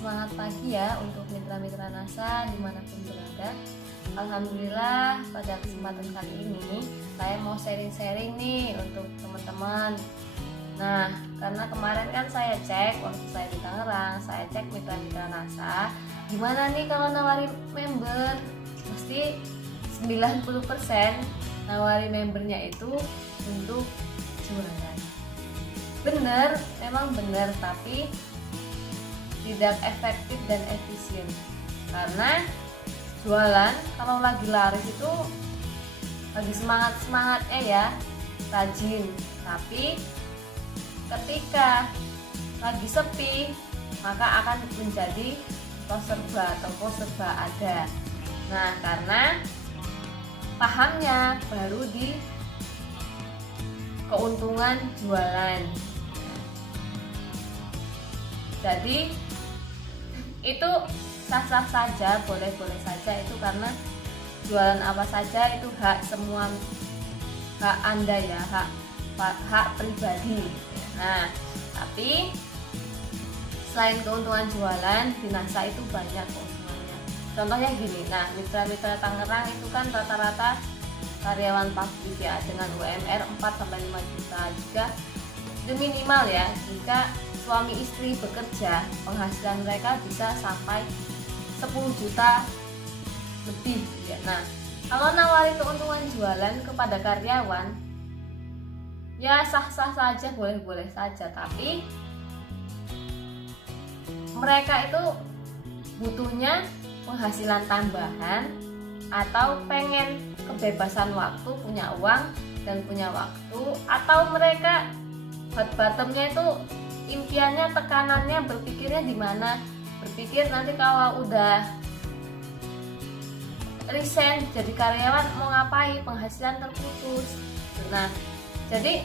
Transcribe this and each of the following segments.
semangat pagi ya untuk mitra-mitra NASA dimanapun berada. Alhamdulillah pada kesempatan kali ini saya mau sharing-sharing nih untuk teman-teman. Nah, karena kemarin kan saya cek waktu saya di Tangerang, saya cek mitra-mitra NASA, gimana nih kalau nawarin member? Pasti 90% nawari membernya itu untuk jualan. Bener, memang bener, tapi tidak efektif dan efisien. Karena jualan kalau lagi laris itu lagi semangatnya ya, rajin. Tapi ketika lagi sepi, maka akan menjadi toko serba ada. Nah, karena pahamnya baru di keuntungan jualan. Jadi itu sah-sah saja, boleh-boleh saja itu, karena jualan apa saja itu hak Anda ya, hak pribadi. Nah, tapi selain keuntungan jualan di NASA itu banyak keuntungannya. Contohnya gini, nah mitra-mitra Tangerang itu kan rata-rata karyawan pabrik ya, dengan UMR 4-5 juta. Jika minimal ya, jika suami istri bekerja, penghasilan mereka bisa sampai 10 juta lebih ya. Nah, kalau nawarin keuntungan jualan kepada karyawan ya sah-sah saja, boleh-boleh saja, tapi mereka itu butuhnya penghasilan tambahan atau pengen kebebasan waktu, punya uang dan punya waktu, atau mereka bottomnya itu impiannya, tekanannya, berpikirnya di mana? Berpikir nanti kalau udah resign jadi karyawan mau ngapain, penghasilan terputus. Nah, jadi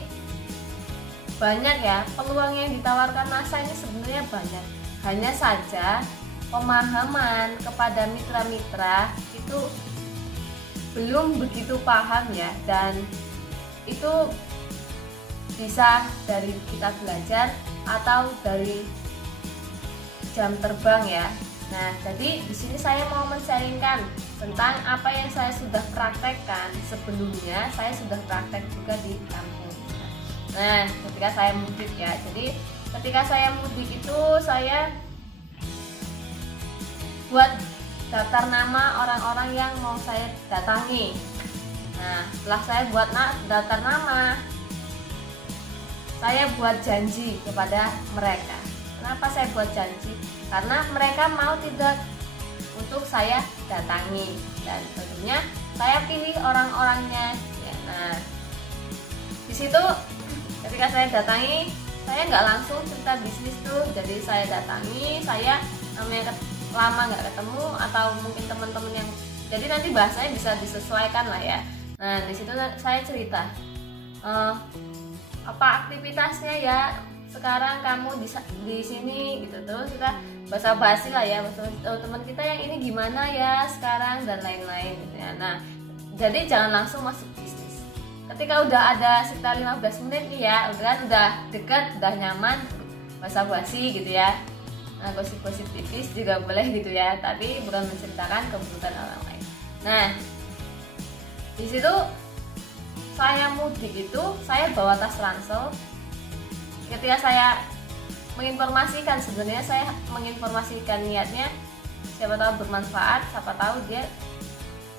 banyak ya peluang yang ditawarkan NASA ini, sebenarnya banyak. Hanya saja pemahaman kepada mitra-mitra itu belum begitu paham ya, dan itu bisa dari kita belajar atau dari jam terbang ya. Nah, jadi di sini saya mau men-sharingkan tentang apa yang saya sudah praktekkan sebelumnya. Saya sudah praktek juga di kampus. Nah, ketika saya mudik ya. Jadi ketika saya mudik itu saya buat daftar nama orang-orang yang mau saya datangi. Nah, setelah saya buat daftar nama, saya buat janji kepada mereka. Kenapa saya buat janji? Karena mereka mau tidak untuk saya datangi, dan tentunya saya pilih orang-orangnya ya. Nah, di situ ketika saya datangi, saya nggak langsung cerita bisnis tuh. Jadi saya datangi, saya namanya lama nggak ketemu, atau mungkin teman-teman yang, jadi nanti bahasanya bisa disesuaikan lah ya. Nah, di situ saya cerita apa aktivitasnya ya sekarang kamu di sini gitu. Terus kita basa-basi lah ya, teman kita yang ini gimana ya sekarang dan lain-lain gitu ya. Nah, jadi jangan langsung masuk bisnis. Ketika udah ada sekitar 15 menit nih ya, udah dekat, udah nyaman, basa-basi gitu ya. Nah, gosip-gosip tipis juga boleh gitu ya, tapi bukan menceritakan kebutuhan orang lain. Nah, di situ saya mudik itu saya bawa tas ransel. Ketika saya menginformasikan, sebenarnya saya menginformasikan niatnya, siapa tahu bermanfaat, siapa tahu dia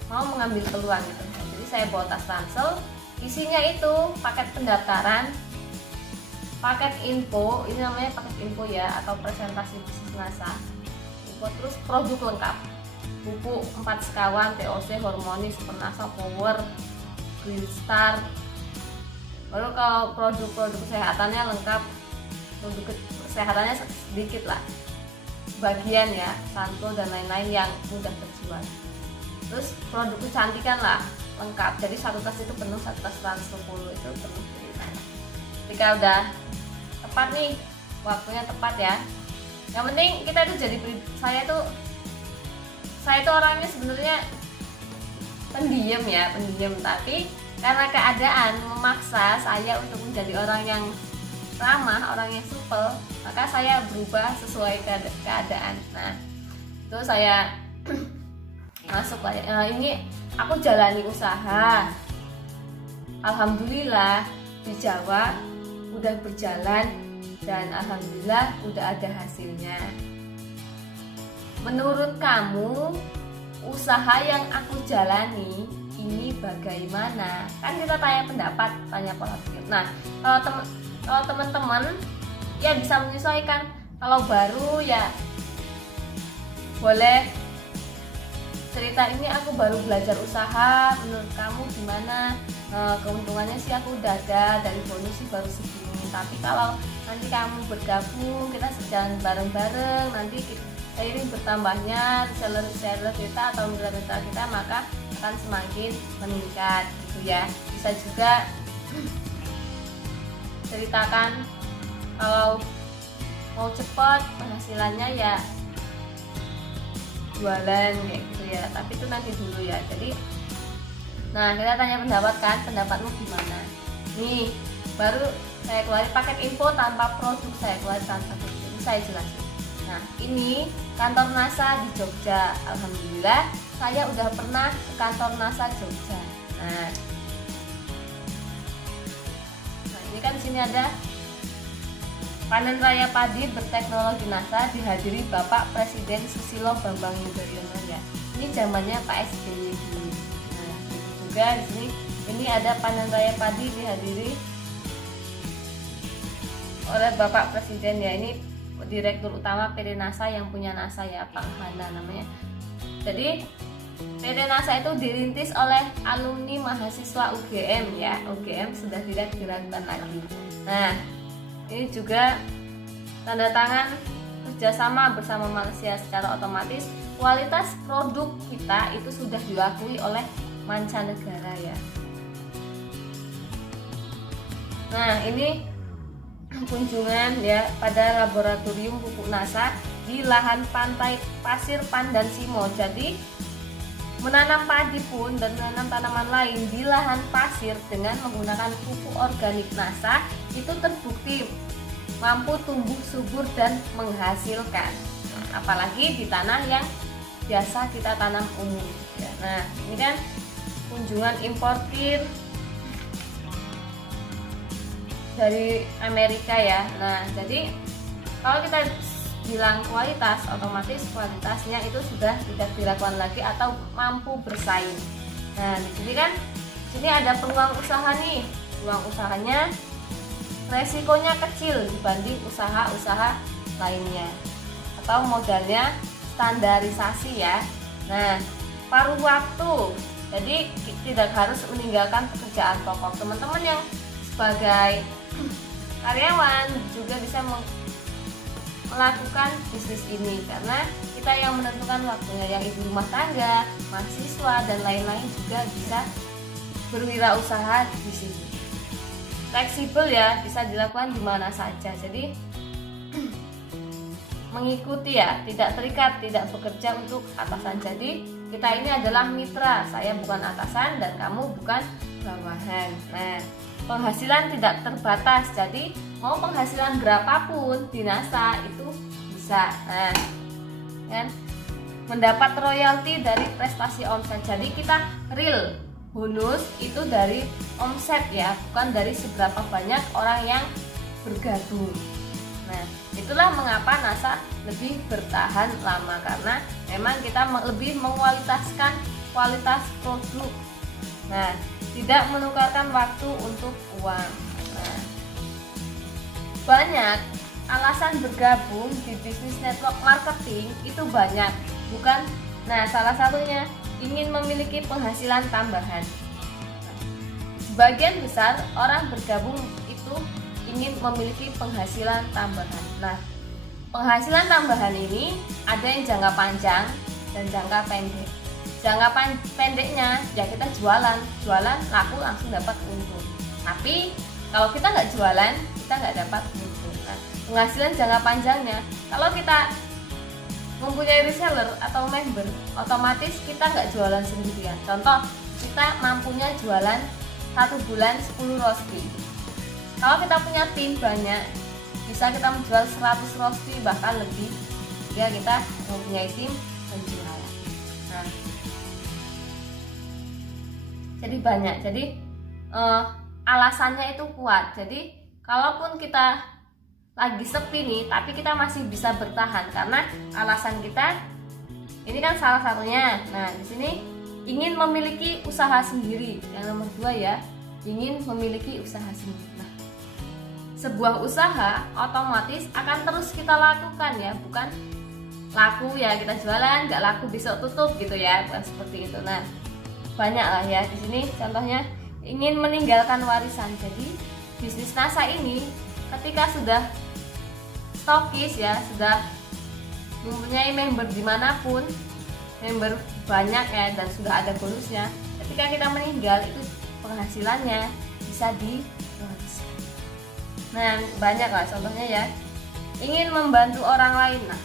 mau mengambil peluang gitu. Jadi saya bawa tas ransel, isinya itu paket pendaftaran, paket info, ini namanya paket info ya, atau presentasi bisnis NASA info, terus produk lengkap, buku 4 sekawan, TOC, Harmoni, Super NASA, Power, Green Star. Lalu kalau produk-produk kesehatannya lengkap, produk kesehatannya sedikit lah, bagian ya, Santo dan lain-lain yang mudah terjual. Terus produk kecantikan lah lengkap, jadi satu tas itu penuh, satu tas 110 itu penuh dari saya. Ketika udah tepat nih, waktunya tepat ya, yang penting kita itu jadi, saya itu orangnya sebenarnya pendiam ya, tapi karena keadaan memaksa saya untuk menjadi orang yang ramah, orang yang supel, maka saya berubah sesuai keadaan. Nah, itu saya masuk lah. Nah, ini aku jalani usaha. Alhamdulillah di Jawa udah berjalan dan alhamdulillah udah ada hasilnya. Menurut kamu, usaha yang aku jalani ini bagaimana? Kan kita tanya pendapat, tanya pola pikir. Nah, kalau teman-teman ya bisa menyesuaikan. Kalau baru ya boleh cerita, ini aku baru belajar usaha, menurut kamu gimana? Keuntungannya sih aku udah ada, dari bonus sih baru segini. Tapi kalau nanti kamu bergabung, kita sejalan bareng-bareng, nanti seiring bertambahnya seller kita atau mitra-mitra kita, maka akan semakin meningkat gitu ya. Bisa juga ceritakan kalau mau cepat penghasilannya ya jualan kayak gitu ya, tapi itu nanti dulu ya. Jadi nah, kita tanya pendapat kan, pendapatmu gimana? Nih baru saya keluarin paket info tanpa produk, saya keluarin tanpa produk, ini saya jelasin. Nah, ini kantor NASA di Jogja. Alhamdulillah saya udah pernah ke kantor NASA Jogja. Nah ini kan di sini ada panen raya padi berteknologi NASA dihadiri Bapak Presiden Susilo Bambang Yudhoyono ya. Ini zamannya Pak SBY dulu. Nah, juga di sini ini ada panen raya padi dihadiri oleh Bapak Presiden ya. Ini Direktur Utama PT NASA yang punya NASA ya, Pak Hana namanya. Jadi PT NASA itu dirintis oleh alumni mahasiswa UGM ya. UGM sudah tidak diragukan lagi. Nah, ini juga tanda tangan kerjasama bersama Malaysia. Secara otomatis kualitas produk kita itu sudah diakui oleh mancanegara ya. Nah, ini kunjungan ya pada laboratorium pupuk NASA di lahan pantai Pasir Pandan Simo. Jadi menanam padi pun dan menanam tanaman lain di lahan pasir dengan menggunakan pupuk organik NASA itu terbukti mampu tumbuh subur dan menghasilkan, apalagi di tanah yang biasa kita tanam umum ya. Nah, ini kan kunjungan importir dari Amerika ya. Nah, jadi kalau kita bilang kualitas, otomatis kualitasnya itu sudah tidak diragukan lagi atau mampu bersaing. Nah, di sini kan sini ada peluang usaha nih. Peluang usahanya resikonya kecil dibanding usaha-usaha lainnya. Atau modalnya standarisasi ya. Nah, paruh waktu. Jadi tidak harus meninggalkan pekerjaan pokok. Teman-teman yang sebagai karyawan juga bisa melakukan bisnis ini, karena kita yang menentukan waktunya, yang ibu rumah tangga, mahasiswa dan lain-lain juga bisa berwirausaha di sini. Fleksibel ya, bisa dilakukan di mana saja. Jadi mengikuti ya, tidak terikat, tidak bekerja untuk atasan. Jadi kita ini adalah mitra, saya bukan atasan dan kamu bukan bawahan. Nah, penghasilan tidak terbatas, jadi mau penghasilan berapapun di NASA itu bisa. Nah, kan mendapat royalti dari prestasi omset. Jadi kita real bonus itu dari omset ya, bukan dari seberapa banyak orang yang bergabung. Nah, itulah mengapa NASA lebih bertahan lama, karena memang kita lebih mengualitaskan kualitas produk. Nah, tidak menukarkan waktu untuk uang. Nah, banyak alasan bergabung di bisnis network marketing itu banyak, bukan? Nah, salah satunya ingin memiliki penghasilan tambahan. Sebagian besar orang bergabung itu ingin memiliki penghasilan tambahan. Nah, penghasilan tambahan ini ada yang jangka panjang dan jangka pendek. Jangka pendeknya ya kita jualan laku langsung dapat untung. Tapi kalau kita nggak jualan, kita nggak dapat untung. Nah, penghasilan jangka panjangnya, kalau kita mempunyai reseller atau member, otomatis kita nggak jualan sendirian. Contoh, kita mampunya jualan 1 bulan 10 rospi. Kalau kita punya tim banyak, bisa kita menjual 100 roti bahkan lebih jika kita mempunyai tim penjualan. Nah, jadi banyak. Jadi alasannya itu kuat. Jadi kalaupun kita lagi sepi nih, tapi kita masih bisa bertahan karena alasan kita ini kan salah satunya. Nah, di sini ingin memiliki usaha sendiri. Yang nomor 2 ya, ingin memiliki usaha sendiri. Nah, sebuah usaha otomatis akan terus kita lakukan ya, bukan laku ya kita jualan, nggak laku besok tutup gitu ya, bukan seperti itu. Nah, banyak lah ya di sini. Contohnya ingin meninggalkan warisan. Jadi bisnis NASA ini ketika sudah stokis ya, sudah mempunyai member dimanapun, member banyak ya, dan sudah ada bonusnya, ketika kita meninggal itu penghasilannya bisa diwariskan. Nah, banyak lah contohnya ya, ingin membantu orang lain. Nah,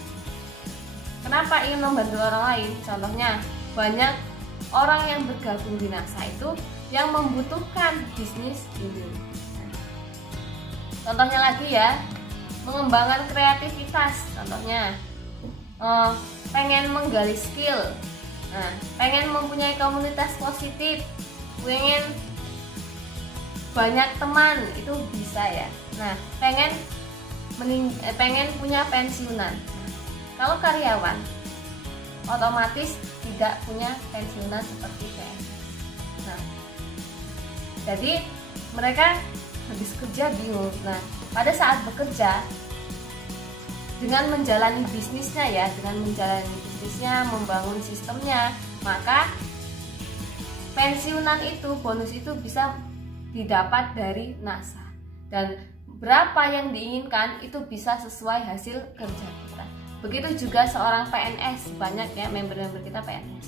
kenapa ingin membantu orang lain? Contohnya banyak orang yang bergabung di NASA itu yang membutuhkan bisnis ini. Contohnya lagi ya, mengembangkan kreativitas. Contohnya pengen menggali skill, nah, pengen mempunyai komunitas positif, pengen banyak teman, itu bisa ya. Nah, pengen punya pensiunan. Kalau karyawan otomatis tidak punya pensiunan seperti PNS. Nah, jadi mereka habis kerja bingung. Nah, pada saat bekerja dengan menjalani bisnisnya ya, membangun sistemnya, maka pensiunan itu, bonus itu bisa didapat dari NASA, dan berapa yang diinginkan itu bisa sesuai hasil kerja kita. Begitu juga seorang PNS, banyak ya member-member kita PNS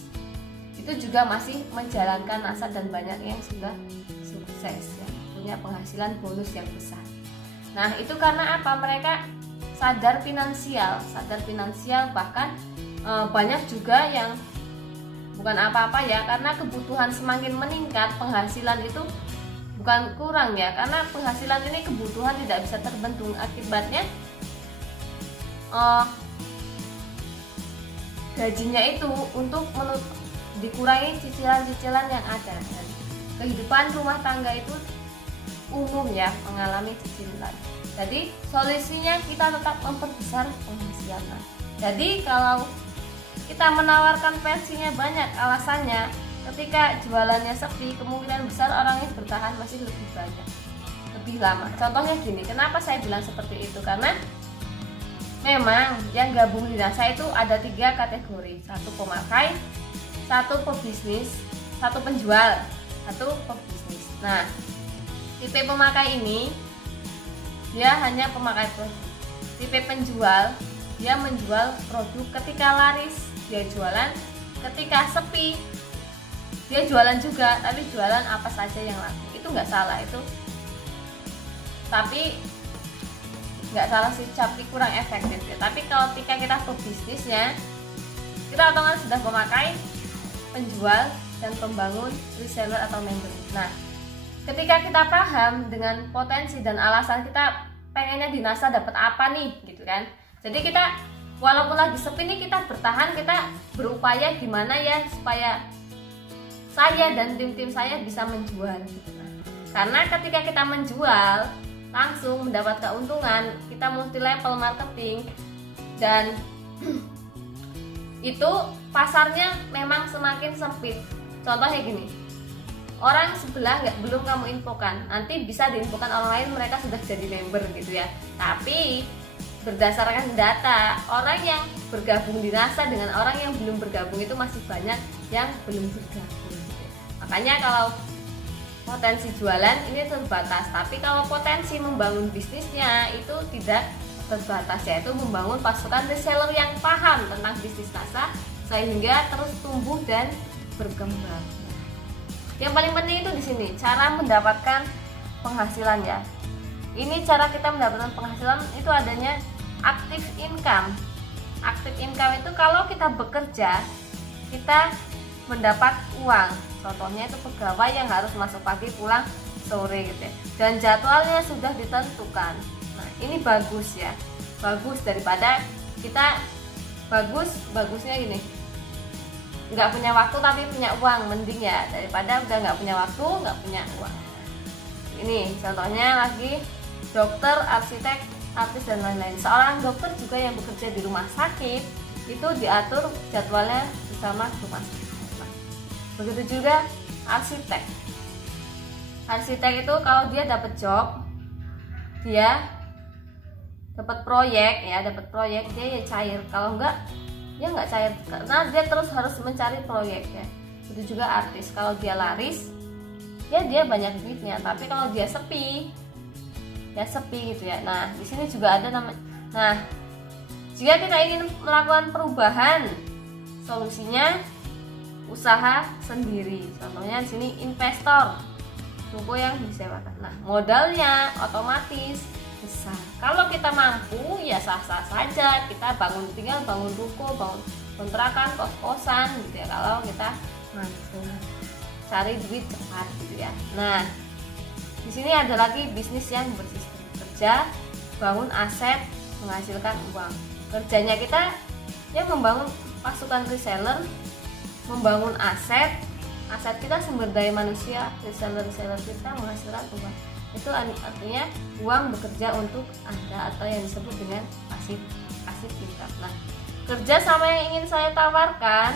itu juga masih menjalankan NASA, dan banyak yang sudah sukses ya, punya penghasilan bonus yang besar. Nah, itu karena apa? Mereka sadar finansial, bahkan banyak juga yang bukan apa-apa ya, karena kebutuhan semakin meningkat, penghasilan itu bukan kurang ya, karena penghasilan ini kebutuhan tidak bisa terbendung, akibatnya gajinya itu untuk dikurangi cicilan-cicilan yang ada. Dan kehidupan rumah tangga itu umum ya mengalami cicilan. Jadi solusinya kita tetap memperbesar penghasilan. Jadi kalau kita menawarkan versinya banyak, alasannya ketika jualannya sepi, kemungkinan besar orang yang bertahan masih lebih banyak, lebih lama. Contohnya gini, kenapa saya bilang seperti itu? Karena memang yang gabung di NASA itu ada 3 kategori, 1 pemakai, 1 pebisnis, 1 penjual, 1 pebisnis. Nah, tipe pemakai ini dia hanya pemakai produk. Tipe penjual, dia menjual produk, ketika laris dia jualan, ketika sepi dia jualan juga, tapi jualan apa saja yang laku. Itu nggak salah itu, tapi nggak salah sih, tapi kurang efektif ya. Tapi kalau ketika kita pebisnisnya, kita otomatis sudah pemakai, penjual, dan pembangun, reseller atau member. Nah, ketika kita paham dengan potensi dan alasan kita pengennya di NASA dapat apa nih gitu kan, jadi kita walaupun lagi sepi nih, kita bertahan, kita berupaya gimana ya supaya saya dan tim-tim saya bisa menjual gitu. Karena ketika kita menjual langsung mendapat keuntungan, kita multi level marketing, dan itu pasarnya memang semakin sempit. Contohnya gini, orang sebelah belum kamu infokan, nanti bisa diinfokan orang lain, mereka sudah jadi member gitu ya. Tapi berdasarkan data, orang yang bergabung di NASA dengan orang yang belum bergabung itu masih banyak yang belum bergabung gitu. Makanya kalau potensi jualan ini terbatas, tapi kalau potensi membangun bisnisnya itu tidak terbatas, yaitu membangun pasukan reseller yang paham tentang bisnis NASA sehingga terus tumbuh dan berkembang. Yang paling penting itu di sini cara mendapatkan penghasilan ya. Ini cara kita mendapatkan penghasilan itu adanya active income. Active income itu kalau kita bekerja, kita mendapat uang. Contohnya itu pegawai yang harus masuk pagi pulang sore gitu ya, dan jadwalnya sudah ditentukan. Nah ini bagus ya, bagus daripada kita bagusnya gini, nggak punya waktu tapi punya uang, mending ya daripada udah nggak punya waktu nggak punya uang. Ini contohnya lagi dokter, arsitek, artis dan lain-lain. Seorang dokter juga yang bekerja di rumah sakit itu diatur jadwalnya bersama rumah sakit. Begitu juga arsitek. Arsitek itu kalau dia dapat job, dia dapat proyek dia ya cair. Kalau enggak ya nggak cair, karena dia terus harus mencari proyek ya. Itu juga artis, kalau dia laris ya dia banyak duitnya, tapi kalau dia sepi ya sepi gitu ya. Nah di sini juga ada namanya. Nah jika kita ingin melakukan perubahan, solusinya usaha sendiri. Contohnya di sini investor, toko yang disewakan. Nah modalnya otomatis besar. Kalau kita mampu ya sah-sah saja kita tinggal bangun ruko, bangun kontrakan, kos-kosan gitu ya, kalau kita mampu cari duit cepat gitu ya. Nah di sini ada lagi bisnis yang bersistem kerja, bangun aset, menghasilkan uang. Kerjanya kita ya membangun pasukan reseller, membangun aset kita sumber daya manusia, reseller kita menghasilkan uang. Itu artinya uang bekerja untuk Anda, atau yang disebut dengan pasif income. Nah, kerja sama yang ingin saya tawarkan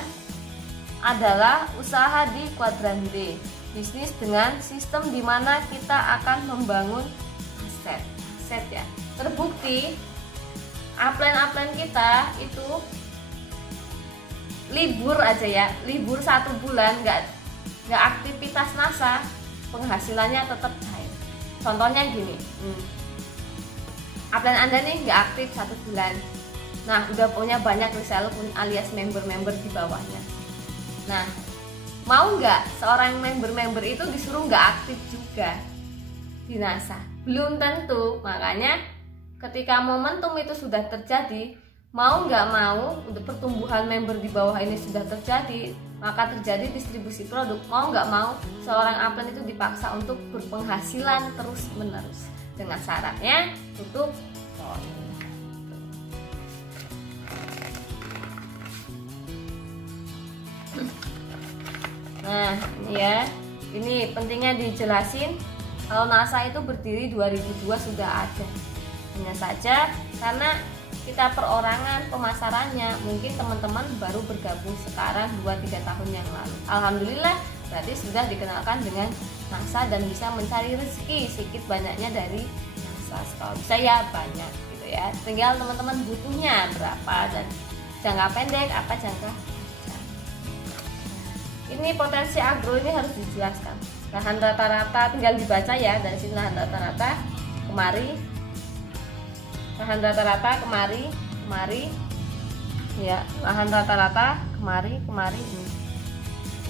adalah usaha di kuadran D, bisnis dengan sistem di mana kita akan membangun aset ya. Terbukti upline kita itu libur aja ya, libur 1 bulan nggak aktivitas NASA, penghasilannya tetap cair. Contohnya gini, upline Anda nih nggak aktif 1 bulan, nah udah punya banyak reseller alias member-member di bawahnya. Nah mau nggak seorang member itu disuruh nggak aktif juga di NASA? Belum tentu. Makanya ketika momentum itu sudah terjadi, mau nggak mau untuk pertumbuhan member di bawah ini sudah terjadi, maka terjadi distribusi produk. Mau nggak mau seorang upline itu dipaksa untuk berpenghasilan terus menerus, dengan syaratnya tutup poin. Nah ini ya, ini pentingnya dijelasin. Kalau NASA itu berdiri 2002 sudah ada, hanya saja karena kita perorangan pemasarannya, mungkin teman-teman baru bergabung sekarang 2-3 tahun yang lalu. Alhamdulillah berarti sudah dikenalkan dengan NASA dan bisa mencari rezeki sedikit banyaknya dari NASA. Kalau bisa ya banyak gitu ya, tinggal teman-teman butuhnya berapa dan jangka pendek apa jangka panjang. Ini potensi agro ini harus dijelaskan. Lahan rata-rata tinggal dibaca ya, dari sini lahan rata-rata kemari, lahan rata-rata kemari ya, lahan rata-rata kemari ini.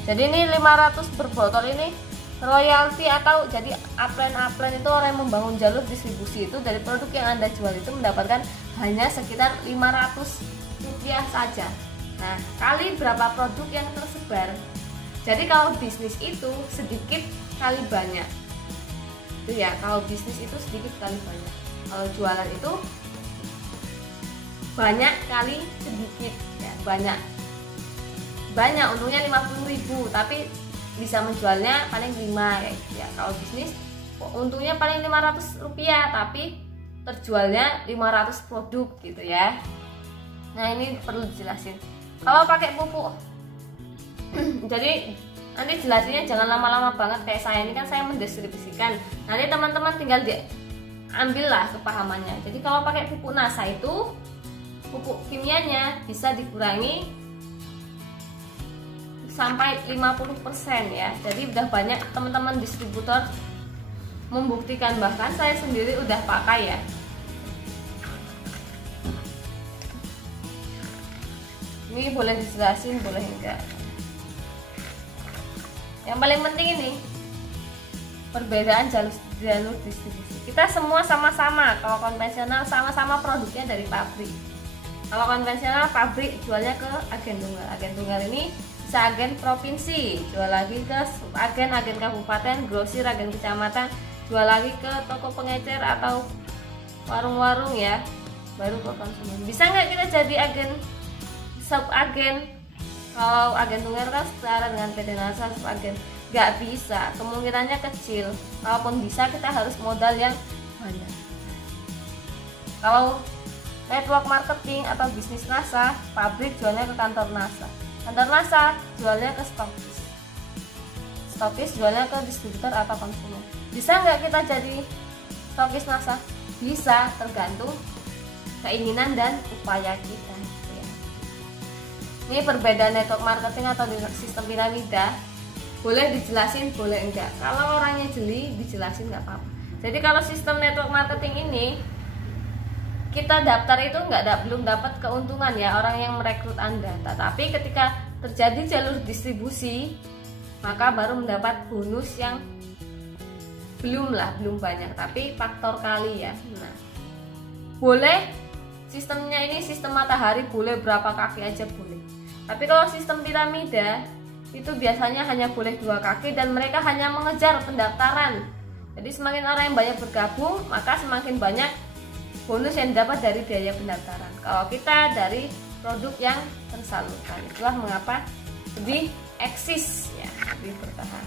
Jadi ini 500 per botol ini royalti, atau jadi upline itu orang yang membangun jalur distribusi itu dari produk yang Anda jual itu mendapatkan hanya sekitar 500 rupiah saja. Nah kali berapa produk yang tersebar. Jadi kalau bisnis itu sedikit kali banyak itu ya, kalau bisnis itu sedikit kali banyak. Kalau jualan itu banyak kali sedikit ya, banyak untungnya 50.000 tapi bisa menjualnya paling 5 ya. Kalau bisnis untungnya paling 500 rupiah tapi terjualnya 500 produk gitu ya. Nah ini perlu dijelasin. Kalau pakai pupuk jadi nanti jelasinnya jangan lama-lama banget kayak saya ini, kan saya mendistribusikan. Nanti teman-teman tinggal diambillah kepahamannya. Jadi kalau pakai pupuk NASA itu pupuk kimianya bisa dikurangi sampai 50% ya. Jadi udah banyak teman-teman distributor membuktikan, bahkan saya sendiri udah pakai ya. Ini boleh dijelasin, boleh enggak. Yang paling penting ini perbedaan jalur distribusi. Kita semua sama-sama. Kalau konvensional sama-sama produknya dari pabrik. Kalau konvensional pabrik jualnya ke agen tunggal. Agen tunggal ini bisa agen provinsi, jual lagi ke agen kabupaten, grosir, agen kecamatan, jual lagi ke toko pengecer atau warung-warung ya, baru ke konsumen. Bisa nggak kita jadi agen sub agen? Kalau agen tunggal kan setara dengan PT NASA sub agen, nggak bisa, kemungkinannya kecil. Kalaupun bisa, kita harus modal yang banyak. Kalau network marketing atau bisnis NASA, pabrik jualnya ke kantor NASA, kantor NASA jualnya ke stokis jualnya ke distributor atau konsumen. Bisa nggak kita jadi stokis NASA? Bisa, tergantung keinginan dan upaya kita ya. Ini perbedaan network marketing atau sistem piramida. Boleh dijelasin, boleh enggak. Kalau orangnya jeli, dijelasin nggak apa-apa. Jadi kalau sistem network marketing ini, kita daftar itu belum dapat keuntungan ya orang yang merekrut Anda. Tetapi ketika terjadi jalur distribusi, maka baru mendapat bonus yang belum banyak, tapi faktor kali ya. Nah, boleh sistemnya ini sistem matahari, boleh berapa kaki aja boleh. Tapi kalau sistem piramida itu biasanya hanya boleh 2 kaki dan mereka hanya mengejar pendaftaran. Jadi semakin orang yang banyak bergabung, maka semakin banyak bonus yang dapat dari biaya pendaftaran. Kalau kita dari produk yang tersalurkan, itulah mengapa lebih eksis ya, lebih bertahan.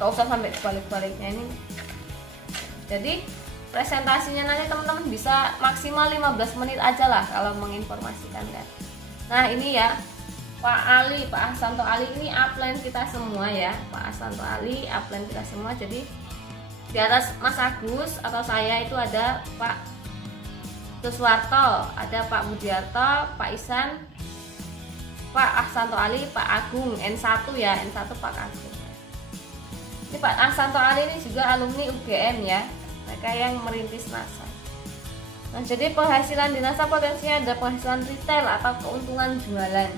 Nggak usah sampai balik-baliknya ini. Jadi presentasinya nanti teman-teman bisa maksimal 15 menit aja lah kalau menginformasikan kan. Nah ini ya Pak Ahsanto Ali ini upline kita semua ya, Pak Ahsanto Ali upline kita semua. Jadi di atas Mas Agus atau saya itu ada Pak Tuswarto, ada Pak Budiarto, Pak Isan, Pak Ahsanto Ali, Pak Agung, N1 ya, N1 Pak Agung. Ini Pak Ahsanto Ali ini juga alumni UGM ya, mereka yang merintis NASA. Nah jadi penghasilan di NASA potensinya ada penghasilan retail atau keuntungan jualan.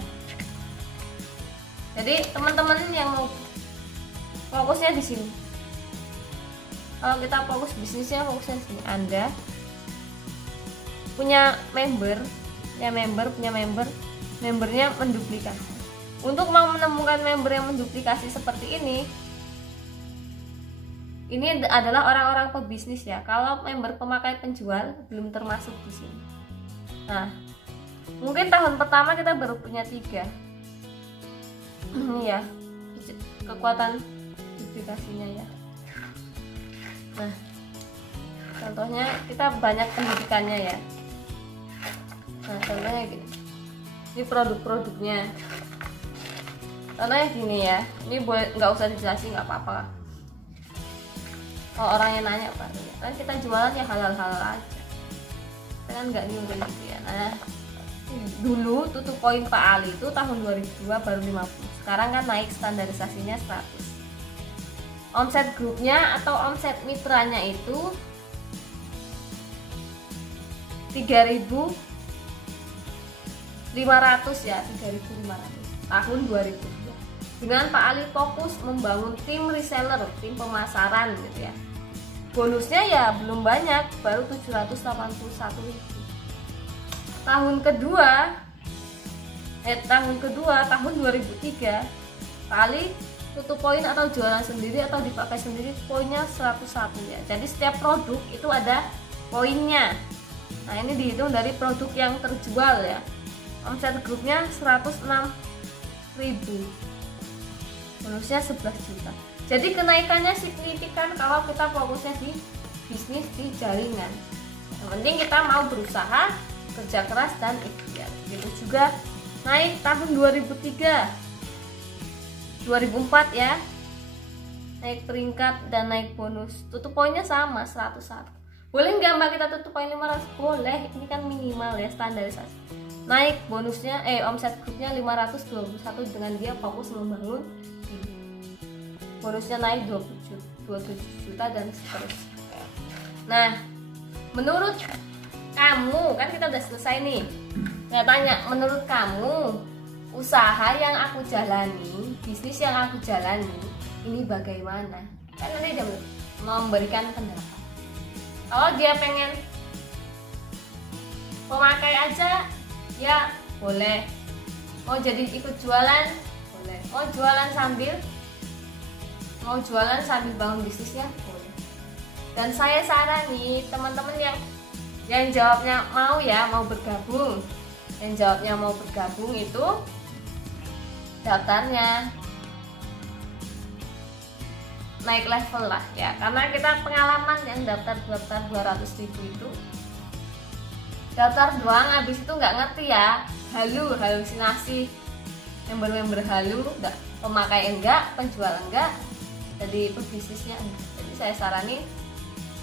Jadi teman-teman yang mau fokusnya di sini. Kalau kita fokus bisnisnya, fokusnya di sini. Anda punya membernya menduplikasi. Untuk mau menemukan member yang menduplikasi seperti ini adalah orang-orang pebisnis ya. Kalau member pemakai penjual belum termasuk di sini. Nah, mungkin tahun pertama kita baru punya 3. Ini ya kekuatan duplikasinya ya. Nah, contohnya kita banyak pendidikannya ya. Nah, contohnya gini. Ini produk-produknya. Contohnya gini ya. Ini boleh nggak usah dijelasin, nggak apa-apa. Kalau orangnya nanya Pak, kan kita jualan ya halal-halal aja. Kita kan nggak nyuruh gitu ya. Nah, dulu tutup poin Pak Ali itu tahun 2002 baru 50. Sekarang kan naik standarisasinya 100. Omset grupnya atau omset mitranya itu 3.500 ya, 3.500 tahun 2002. Dengan Pak Ali fokus membangun tim reseller, tim pemasaran gitu ya. Bonusnya ya belum banyak, baru 781.000. Tahun kedua tahun 2003 Pak Ali tutup poin atau jualan sendiri atau dipakai sendiri poinnya 101 ya. Jadi setiap produk itu ada poinnya. Nah ini dihitung dari produk yang terjual ya. Omset grupnya 106.000, bonusnya 11 juta. Jadi kenaikannya signifikan kalau kita fokusnya di bisnis di jaringan. Yang penting kita mau berusaha, kerja keras dan ikhtiar. Itu juga naik tahun 2004 ya, naik peringkat dan naik bonus. Tutup poinnya sama 101. Boleh nggak Mbak kita tutup poin 500? Boleh, ini kan minimal ya, standarisasi. Naik bonusnya omset grupnya 521 dengan dia fokus membangun tim. Bonusnya naik 27 juta dan seterusnya. Nah, menurut kamu, kan kita udah selesai nih. Saya tanya, menurut kamu usaha yang aku jalani, bisnis yang aku jalani ini bagaimana? Kan nanti dia memberikan pendapat. Kalau dia pengen pemakai aja ya boleh, Mau jadi ikut jualan boleh, mau jualan sambil bangun bisnisnya boleh. Dan saya sarani teman-teman yang jawabnya mau ya, mau bergabung, yang jawabnya mau bergabung itu daftarnya naik level lah ya, karena kita pengalaman yang daftar 200.000 itu daftar doang, habis itu nggak ngerti ya, halusinasi, member halu, nggak pemakai enggak, penjual enggak, jadi pebisnisnya enggak. Jadi saya saranin,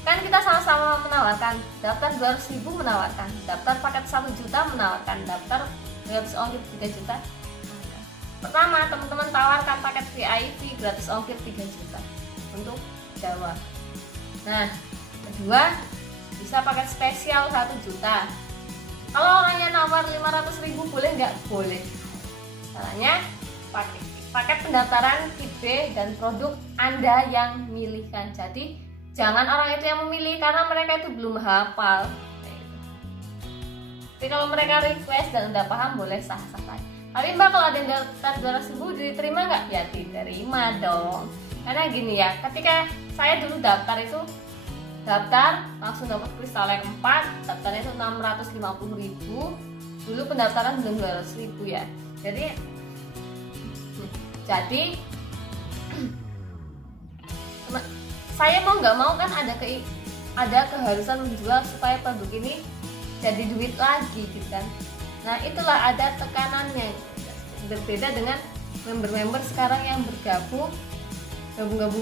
kan kita sama-sama menawarkan, daftar 200.000 menawarkan, daftar paket 1 juta menawarkan, daftar gratis ongkir 3 juta. Pertama teman-teman tawarkan paket VIP gratis ongkir 3 juta untuk Jawa. Nah, kedua bisa paket spesial 1 juta. Kalau orangnya nawar 500.000 boleh nggak? Boleh. Caranya paket pendaftaran kit B dan produk Anda yang milihkan. Jadi jangan orang itu yang memilih karena mereka itu belum hafal. Tapi kalau mereka request dan udah paham boleh sah-sah saja. Tapi Mbak, kalau ada yang daftar 200.000 diterima nggak? Ya diterima dong. Karena gini ya, ketika saya dulu daftar langsung dapat Crystalline 4, daftarnya itu 650.000. Dulu pendaftaran belum 200.000 ya. Jadi saya mau nggak mau kan ada keharusan menjual supaya produk ini jadi duit lagi gitu kan. Nah itulah ada tekanannya, berbeda dengan member-member sekarang yang gabung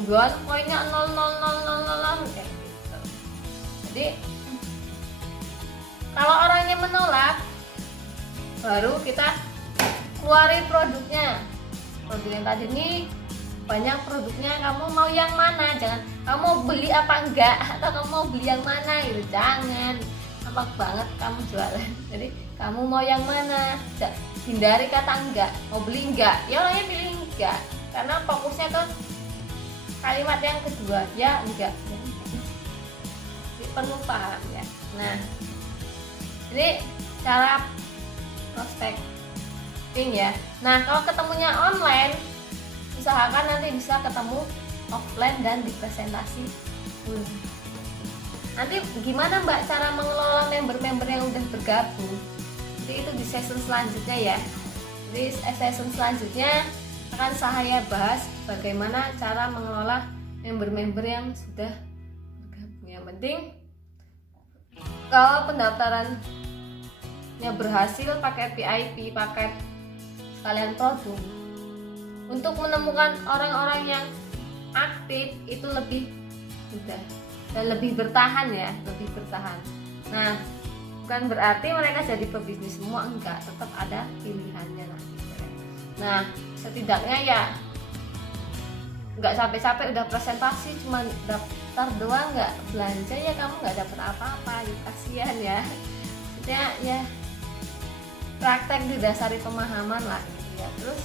jual poinnya 0,000 kayak gitu. Jadi kalau orangnya menolak, baru kita keluarin produknya. Produk yang tadi ini banyak produknya, kamu mau yang mana? Jangan kamu mau beli apa enggak, atau kamu mau beli yang mana gitu. Jangan tampak banget kamu jualan. Jadi kamu mau yang mana? Hindari kata enggak. Mau beli enggak? Ya orangnya pilih enggak, karena fokusnya tuh kalimat yang kedua, ya enggak. Perlu paham ya. Nah, ini cara prospecting ya. Nah, kalau ketemunya online, usahakan nanti bisa ketemu offline dan dipresentasi. Nanti gimana Mbak cara mengelola member-member yang udah bergabung? Jadi itu di session selanjutnya ya. Di session selanjutnya akan saya bahas bagaimana cara mengelola member-member yang sudah bergabung. Yang penting kalau pendaftarannya berhasil, pakai VIP, pakai sekalian produk, untuk menemukan orang-orang yang aktif itu lebih mudah dan lebih bertahan ya, lebih bertahan. Nah, bukan berarti mereka jadi pebisnis semua, enggak, tetap ada pilihannya nanti. Nah, setidaknya ya nggak capek-capek udah presentasi, cuma daftar doang, nggak belanja ya kamu nggak dapet apa-apa, ya kasihan ya. Maksudnya ya praktek didasari pemahaman lah gitu ya. Terus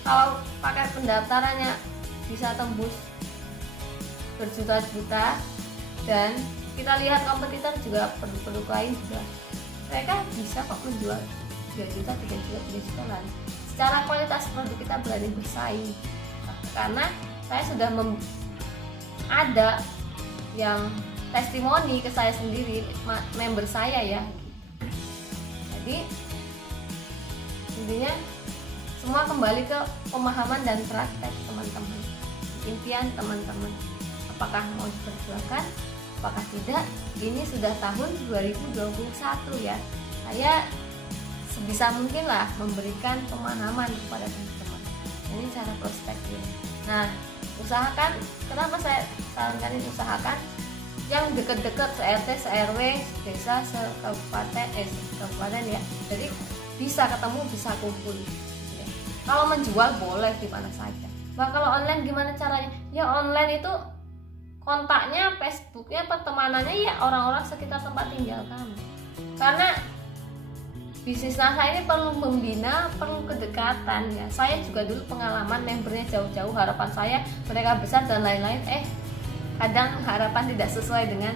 kalau pakai pendaftarannya bisa tembus berjuta-juta, dan kita lihat kompetitor juga, produk-produk lain juga mereka bisa kok menjual 3 juta, 3 juta, 3 juta lah. Secara kualitas produk kita berani bersaing, karena saya sudah ada yang testimoni ke saya sendiri, member saya ya. Jadi intinya semua kembali ke pemahaman dan praktek teman-teman. Impian teman-teman, apakah mau diperjuangkan, apakah tidak? Ini sudah tahun 2021 ya. Saya sebisa mungkin lah memberikan pemahaman kepada teman-teman. Ini cara prospektif. Nah, usahakan, kenapa saya sarankan ini, usahakan yang deket-deket se-RT, se-RW, desa, se-kabupaten ya. Jadi bisa ketemu, bisa kumpul. Ya. Kalau menjual boleh di mana saja. Nah, kalau online gimana caranya? Ya online itu kontaknya, Facebooknya, pertemanannya ya orang-orang sekitar tempat tinggal kamu. Karena bisnis NASA ini perlu membina, perlu kedekatan ya. Saya juga dulu pengalaman membernya jauh-jauh, harapan saya mereka besar dan lain-lain, kadang harapan tidak sesuai dengan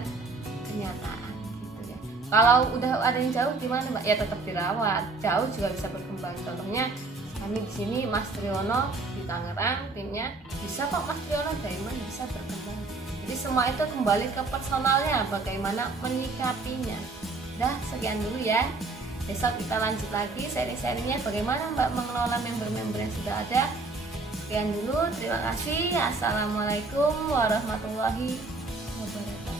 kenyataan gitu ya. Kalau udah ada yang jauh gimana Mbak? Ya tetap dirawat, jauh juga bisa berkembang. Contohnya kami di sini Mas Triono di Tangerang, timnya bisa kok Mas Triono Diamond bisa berkembang. Jadi semua itu kembali ke personalnya, bagaimana menyikapinya. Dah sekian dulu ya. Besok kita lanjut lagi seri-serinya bagaimana Mbak mengelola member-member yang sudah ada. Sekian dulu, terima kasih. Assalamualaikum warahmatullahi wabarakatuh.